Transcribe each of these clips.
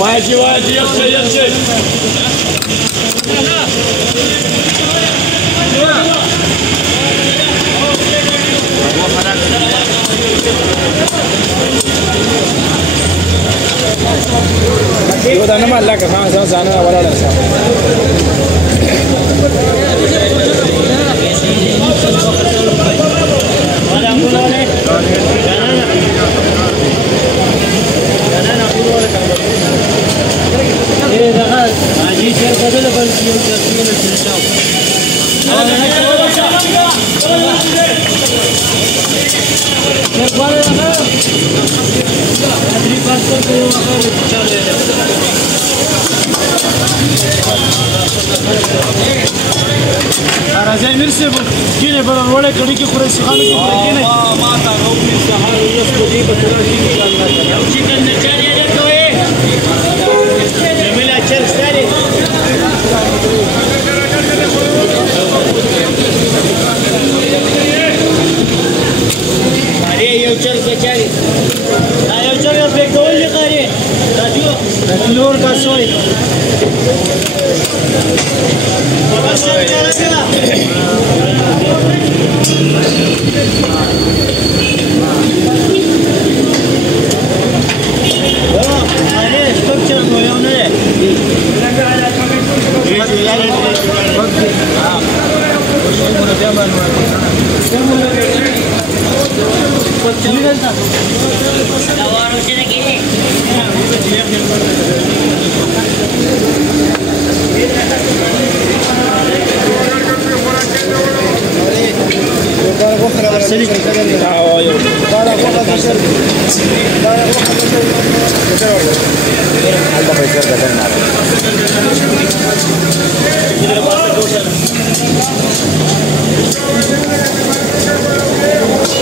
واجي واجي يخشى يخشى يقول أنا ما لك خلاص أنا ولا لا راځي مرسي کینه پر وړه کړي کې قریشي خان کې کینه ما تا نو په سهار یوس کو دی په تر شي ان شاء الله یو چکن نه چاري راکوي جمیل اچر ساري ماري یو چر بچاري یو چر په کول لري راځو نور کا سوي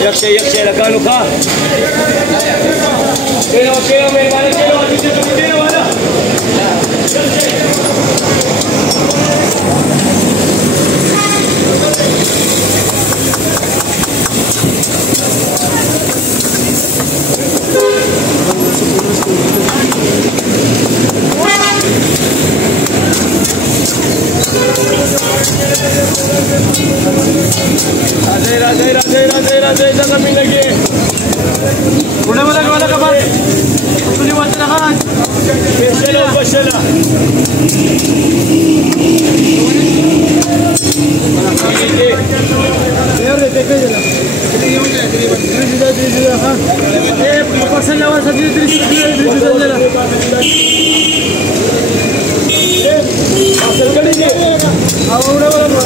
يخشى لكانوا خا كيلو مهرباني كيلو عزيزي تقولين وانا राधे जगह मिलेंगे उड़े वाला का बात अपनी बात रखा चलो बशला यार देखो जरा ये हो जाए तकरीबन हां ए पर्सन लेवल सब जरा चल करेंगे आओ उड़े वाला